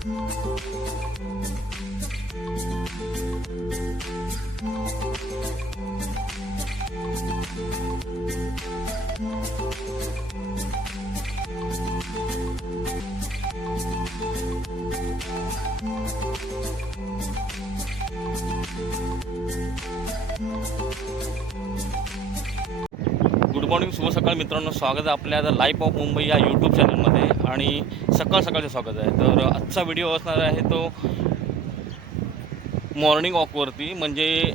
Good morning शुभ सकाळ मित्रांनो. स्वागत आहे आपल्या आता लाईफ ऑफ मुंबई या यूट्यूब चॅनलमध्ये आणि सकाळ सकाळचं स्वागत आहे. तर आजचा व्हिडिओ असणार आहे तो मॉर्निंग वॉकवरती म्हणजे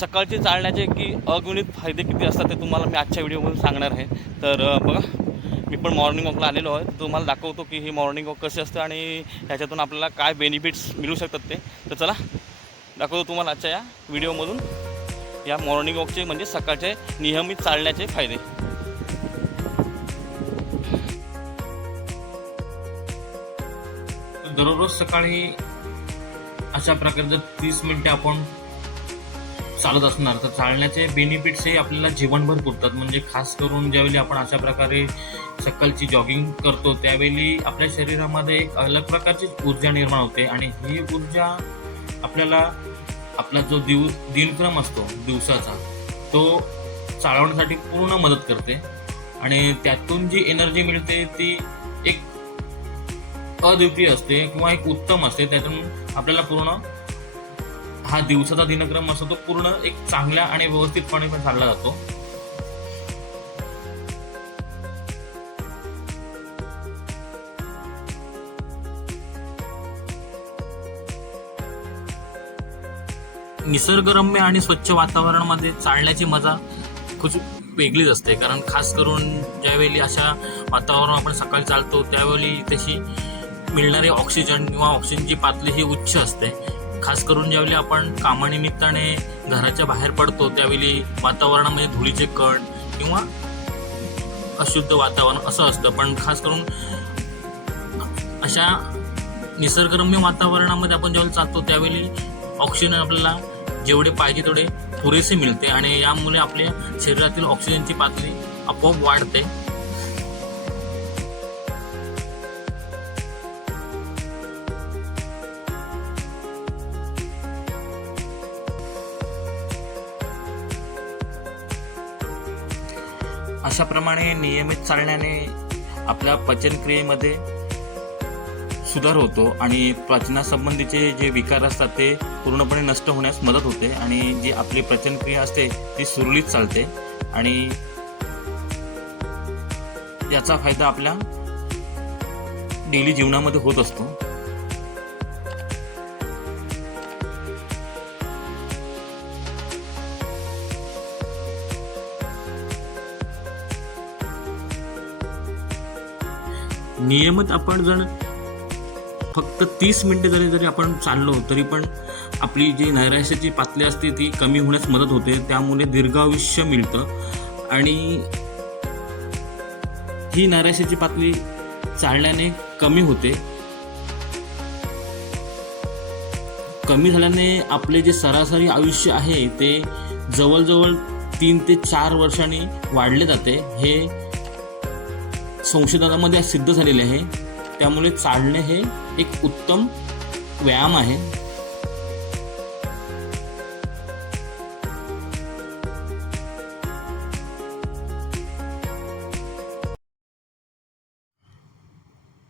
सकाळचे चालण्याचे की अगणित फायदे किती असतात ते तुम्हाला मी आजच्या व्हिडिओमधून सांगणार आहे. तर बघा मी पण मॉर्निंग वॉकला आलेलो आहे. तुम्हाला दाखवतो की हे मॉर्निंग वॉक कसे असतं आणि ह्याच्यातून आपल्याला काय बेनिफिट्स मिळू शकतात ते. तर चला दाखवतो तुम्हाला आजच्या या व्हिडिओमधून. या मॉर्निंग वॉकचे म्हणजे सकाळचे नियमित चालण्याचे फायदे. दररोज सकाळी अशा प्रकारे जर तीस मिनटं आपण चालत असणार तर चालण्याचे बेनिफिट्स हे आपल्याला जीवनभर पुरतात. म्हणजे खास करून ज्यावेळी आपण अशा प्रकारे सकाळची जॉगिंग करतो त्यावेळी आपल्या शरीरामध्ये एक अलग प्रकारची ऊर्जा निर्माण होते. आणि ही ऊर्जा आपल्याला आपला जो दिव दिनक्रम असतो दिवसाचा तो चालवण्यासाठी पूर्ण मदत करते. आणि त्यातून जी एनर्जी मिळते ती एक अद्वितीय असते किंवा एक उत्तम असते त्यातून आपल्याला पूर्ण हा दिवसाचा दिनक्रम असतो तो पूर्ण एक चांगल्या आणि व्यवस्थितपणे पण चालला जातो. निसर्गरम्य आणि स्वच्छ वातावरणामध्ये चालण्याची मजा खूप वेगळीच असते कारण खास करून ज्यावेळी अशा वातावरण आपण सकाळी चालतो त्यावेळी तशी मिळणारे ऑक्सिजन किंवा ऑक्सिजनची पातळी ही उच्च असते. खास करून ज्यावेळी आपण कामानिमित्ताने घराच्या बाहेर पडतो त्यावेळी वातावरणामध्ये धुळीचे कण किंवा अशुद्ध वातावरण असं असतं. पण खास करून अशा निसर्गरम्य वातावरणामध्ये आपण ज्यावेळी चालतो त्यावेळी ऑक्सिजन आपल्याला जेवढे पाहिजे तेवढे पुरेसे मिळते आणि यामुळे आपल्या शरीरातील ऑक्सिजनची पातळी आपोआप वाढते. अशाप्रमाणे नियमित चालण्याने आपल्या पचनक्रियेमध्ये सुधार होतो आणि पचनासंबंधीचे जे विकार असतात ते पूर्णपणे नष्ट होण्यास मदत होते आणि जी आपली पचनक्रिया असते ती सुरळीत चालते आणि याचा फायदा आपल्या डेली जीवनामध्ये होत असतो. नियमित आपण जर फक्त तीस मिनिटे जरी जरी आपण चाललो तरी पण आपली जी नैराश्याची पातळी असते ती कमी होण्यास मदत होते. त्यामुळे दीर्घायुष्य मिळतं. आणि ही नैराश्याची पातळी चालण्याने कमी होते. कमी झाल्याने आपले जे सरासरी आयुष्य आहे ते जवळजवळ तीन ते चार वर्षांनी वाढले जाते. हे संशोधनामध्ये सिद्ध झालेले आहे. त्यामुळे चालणे हे एक उत्तम व्यायाम आहे.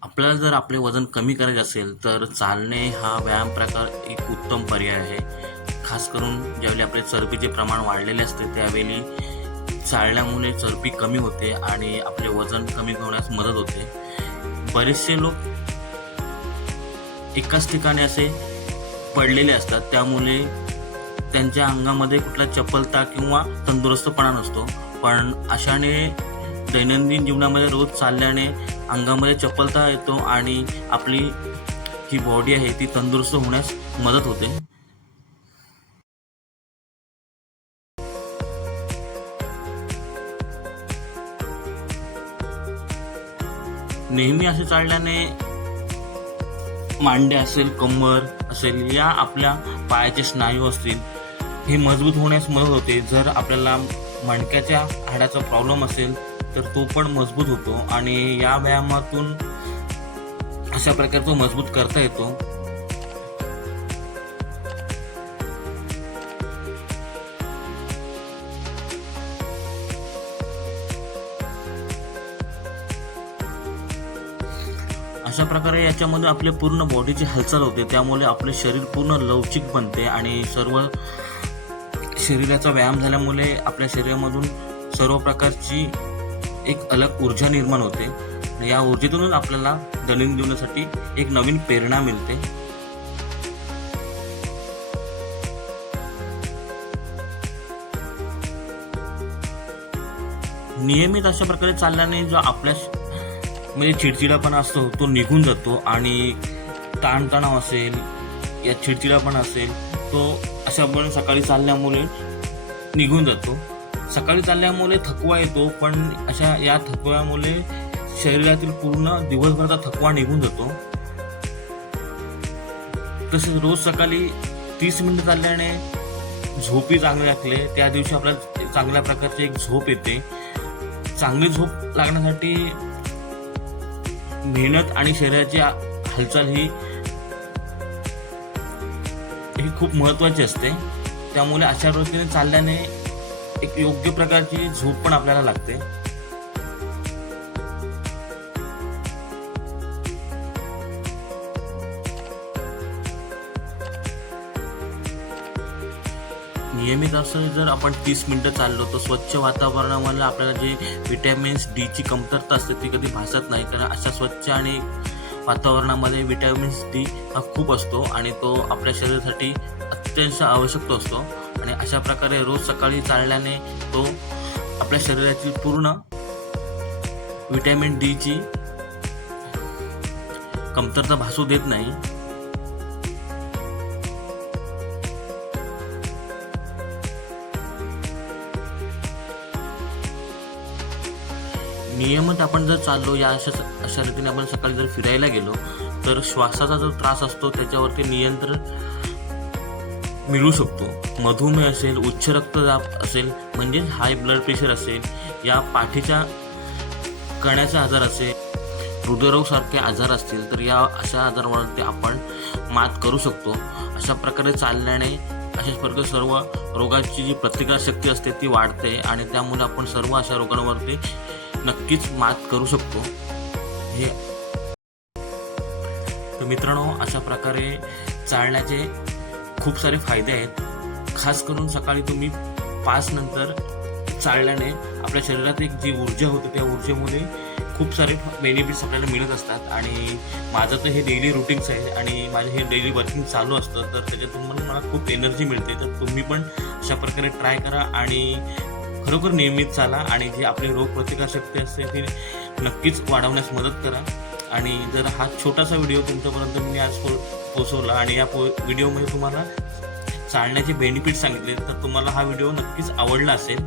आपल्याला जर आपले वजन कमी करायचे असेल तर चालणे हा व्यायाम प्रकार एक उत्तम पर्याय आहे. खास करून ज्यावेळी आपले चरबीचे प्रमाण वाढलेले असते त्यावेळी चालण्यामुळे चरबी कमी होते आणि आपले वजन कमी होण्यास मदत होते. बरेचसे लोक एकाच ठिकाणी असे पडलेले असतात. त्यामुळे त्यांच्या अंगामध्ये कुठला चपलता किंवा तंदुरुस्तपणा नसतो. पण अशाने दैनंदिन जीवनामध्ये रोज चालल्याने अंगामध्ये चपलता येतो आणि आपली जी बॉडी आहे ती तंदुरुस्त होण्यास मदत होते. नेहमी असे चालल्याने मांडे असेल कंबर असेल या आपल्या पायाचे स्नायू असतील हे मजबूत होण्यास मदत होते. जर आपल्याला मणक्याच्या हाडाचा प्रॉब्लेम असेल तर तो पण मजबूत होतो आणि या व्यायामातून अशा प्रकारे तो मजबूत करता येतो. अशा प्रकारे याच्यामध्ये आपले पूर्ण बॉडीची हालचाल होते. त्यामुळे आपले शरीर पूर्ण लवचिक बनते आणि सर्व शरीराचा व्यायाम झाल्यामुळे आपल्या शरीरामधून सर्व प्रकारची एक अलग ऊर्जा निर्माण होते. या ऊर्जेतूनच आपल्याला दैनंदिन जीवनासाठी एक नवीन प्रेरणा मिळते. नियमित अशा प्रकारे चालल्याने जो आपल्या म्हणजे चिडचिडापणा असतो तो निघून जातो आणि ताणतणाव असेल या चिडचिडापणा असेल तो अशा पण सकाळी चालल्यामुळे निघून जातो. सकाळी चालल्यामुळे थकवा येतो पण अशा या थकव्यामुळे शरीरातील पूर्ण दिवसभराचा थकवा निघून जातो. तसेच रोज सकाळी तीस मिनिटं चालल्याने झोपी चांगले लागले त्या दिवशी आपल्याला चांगल्या प्रकारची एक झोप येते. चांगली झोप लागण्यासाठी मेहनत आणि शरीराची हालचाल ही ही खूप महत्वाची असते. त्यामुळे अशा पद्धतीने चालल्याने एक योग्य प्रकारची झोप पण आपल्याला लागते. नियमित असं जर आपण तीस मिनटं चाललो तर स्वच्छ वातावरणामध्ये आपल्याला जे विटॅमिन्स डीची कमतरता असते ती कधी भासत नाही. कारण अशा स्वच्छ आणि वातावरणामध्ये विटॅमिन्स डी हा खूप असतो आणि तो आपल्या शरीरासाठी अत्यंत आवश्यक असतो. आणि अशा प्रकारे रोज सकाळी चालल्याने तो आपल्या शरीरातील पूर्ण विटॅमिन डीची कमतरता भासू देत नाही. नियमित आपण जर चाललो या अशा अशा रीतीने आपण सकाळी जर फिरायला गेलो तर श्वासाचा जो त्रास असतो त्याच्यावरती नियंत्रण मिळू शकतो. मधुमेह असेल उच्च रक्तदाब असेल म्हणजेच हाय ब्लड प्रेशर असेल या पाठीच्या कण्याचा आजार असेल हृदयरोगसारखे आजार असतील तर या अशा आजारावरती आपण मात करू शकतो. अशा प्रकारे चालण्याने अशाच प्रकारे सर्व रोगाची जी प्रतिकारशक्ती असते ती वाढते आणि त्यामुळे आपण सर्व अशा रोगांवरती नक्कीच मात करू शकतो. हे तर मित्रांनो अशा प्रकारे चालण्याचे खूप सारे फायदे आहेत. खास करून सकाळी तुम्ही पाच नंतर चालल्याने आपल्या शरीरात एक जी ऊर्जा होते त्या ऊर्जेमुळे खूप सारे बेनिफिट्स आपल्याला मिळत असतात. आणि माझं तर हे डेली रुटीन्स आहे आणि माझं हे डेली वर्किंग चालू असतं. तर त्याच्यातून मला मला खूप एनर्जी मिळते. तर तुम्ही पण अशा प्रकारे ट्राय करा आणि खरोखर नियमित चाला आणि जी आपली रोगप्रतिकारशक्ती असते ती नक्कीच वाढवण्यास मदत करा. आणि जर हा छोटासा व्हिडिओ तुमच्यापर्यंत मी आज पो पोचवला आणि या पो व्हिडिओमध्ये तुम्हाला चालण्याचे बेनिफिट सांगितले तर तुम्हाला हा व्हिडिओ नक्कीच आवडला असेल.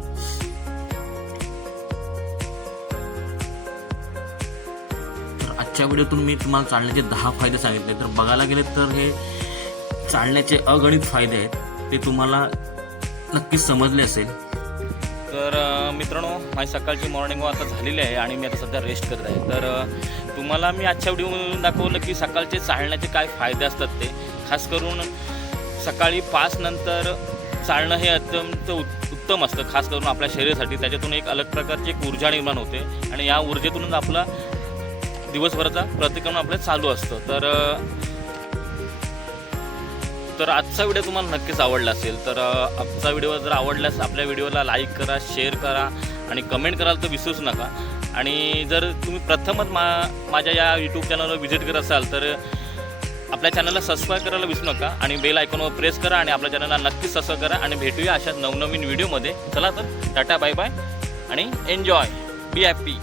तर आजच्या व्हिडिओतून मी तुम्हाला चालण्याचे दहा फायदे सांगितले. तर बघायला गेले तर हे चालण्याचे अगणित फायदे आहेत ते तुम्हाला नक्कीच समजले असेल. तर मित्रांनो माझी सकाळची मॉर्निंग वॉक आता झालेली आहे आणि मी आता सध्या रेस्ट करत आहे. तर तुम्हाला मी आजच्या व्हिडिओमधून दाखवलं की सकाळचे चालण्याचे काय फायदे असतात ते. खास करून सकाळी पाच नंतर चालणं हे अत्यंत उत्तम असतं. खास करून आपल्या शरीरासाठी. त्याच्यातून एक अलग प्रकारची एक ऊर्जा निर्माण होते. आणि या ऊर्जेतूनच आपला दिवसभराचा प्रतिक्रमण आपलं चालू असतं. तर तर आजचा व्हिडिओ तुम्हाला नक्कीच आवडला असेल तर आजचा व्हिडिओ जर आवडल्यास आपल्या व्हिडिओला लाईक करा शेअर करा आणि कमेंट कराल तर विसरूच नका. आणि जर तुम्ही प्रथमच मा माझ्या या यूट्यूब चॅनलवर व्हिजिट करत असाल तर आपल्या चॅनलला सबस्क्राईब करायला विसरू नका आणि बेल आयकॉनवर प्रेस करा आणि आपल्या चॅनलला नक्कीच सबस्क्राईब करा आणि भेटूया अशा नवनवीन व्हिडिओमध्ये चला तर टाटा बाय बाय आणि एन्जॉय बी हॅपी